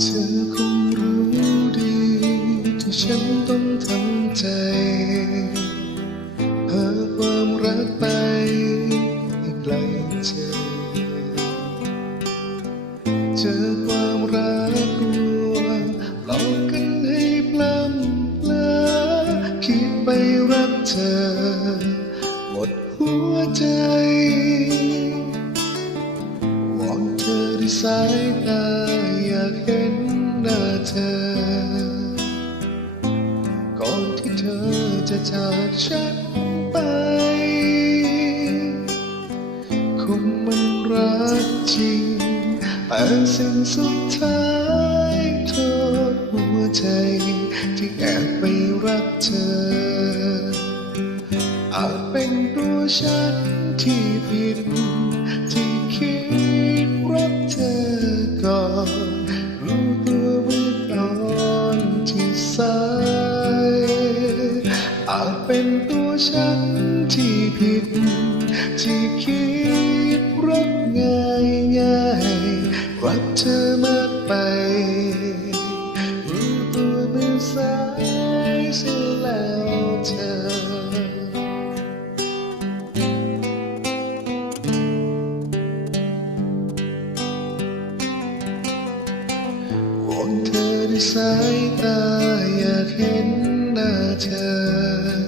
เธอคงรู้ดีที่ฉันต้องทำใจเพื่อความรักไปไกลเธอ เจอความรักลัวหลอกกันให้ปล้ำเปลอคิดไปรักเธอ หมดหัวใจ วอนเธอด้สายตา จากฉันไป คงมันรักจริง แต่สิ่งสุดท้ายโทษหัวใจ ที่แอบไปรักเธอ อาจเป็นตัวฉันที่ผิด นที่ผิด ที่คิดรักง่ายง่ายๆรักเธอมากไปรู้ตัวเมื่อสายเสียแล้วเธอวอนเธอด้วยสายตาอยากเห็นหน้าเธอ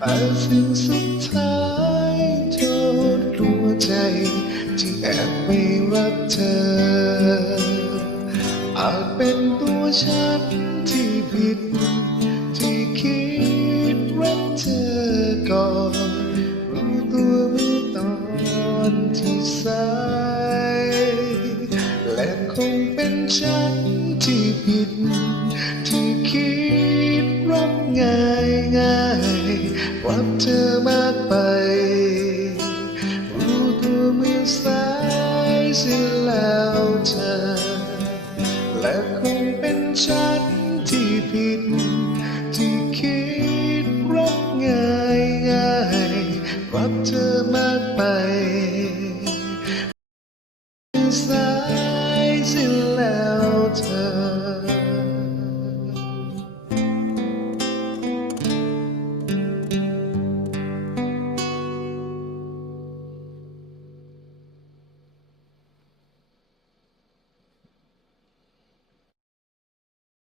แต่สิ่งสุดท้ายโทษหัวใจ ที่แอบไม่รักเธอ อาจเป็นตัวฉันที่ผิด ที่คิดรักเธอก่อนรู้ตัวเมื่อตอนที่สายและคงเป็นฉันที่ผิด ที่คิดรักง่ายง่าย รักเธอมากไป รู้ตัวเมื่อสายสิแล้วเธอ และคงเป็นฉันที่ผิด ที่คิดรักง่ายง่ายรักเธอมากไป